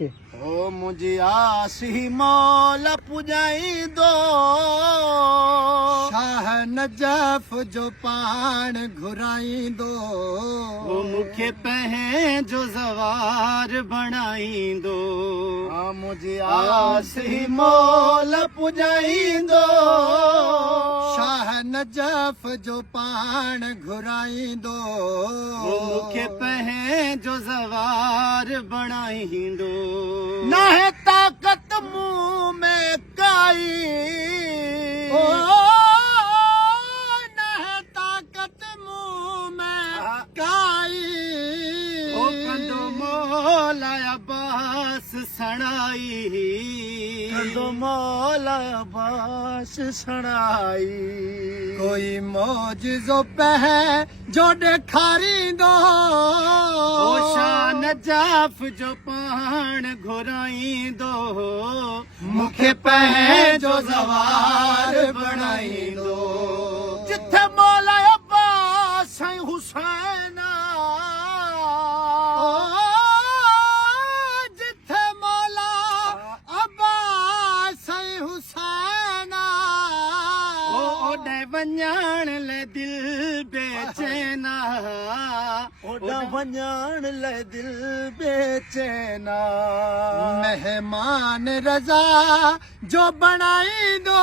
के ओ मुझे आसी मौला पुजाई दो शाह नजफ जो पान घुराई दो ओ मुखे पहें जो जवार बनाई दो हाँ मुझे आसी मौला पुजाई दो शाह नजफ जो पान घुराई दो ओ मुखे पहें जो जवार बनाई दो ना है ताकत मुंह में काई ओ ना है ताकत मुंह में काई ओ कंदो मौला अब्बास सणाई कंदो मौला अब्बास सणाई कोई मौजिज़ो पह जो ॾेखारी दो ओ शान जाफ जो पान घुराई दो मूंखे पह जो ज़वार बणाई दो जिथे मौला अब्बास ऐं हुसैन जिथे मौला अब्बास ऐं हुसैन ओॾे वञण ले दिल बेचैना ओॾा वञण लाइ दिल बेचैना मेहमान रज़ा जो बणाई दो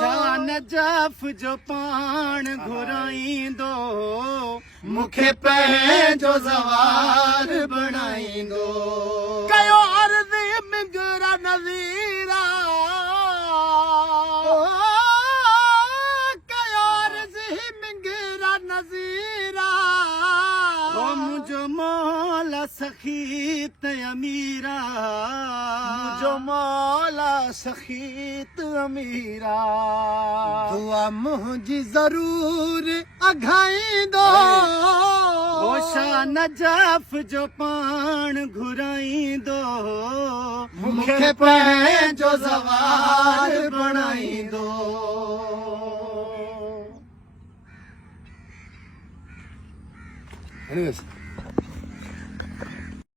शान जाफ जो पान घुराई दो मूंखे पह जो ज़वार बणाई दो कयो अर्ज़ मिंगरा नज़ीरा कयो अर्ज़ मिंगरा नज़ीरा ओ मुझो मौला सखीत अमीरा मुझो मौला सखीत अमीरा दुआ मुंहिंजी ज़रूर अघाई दो ओ शान जाफ जो पान घुराई दो मूंखे पह जो ज़वार बणाई दो Anyways.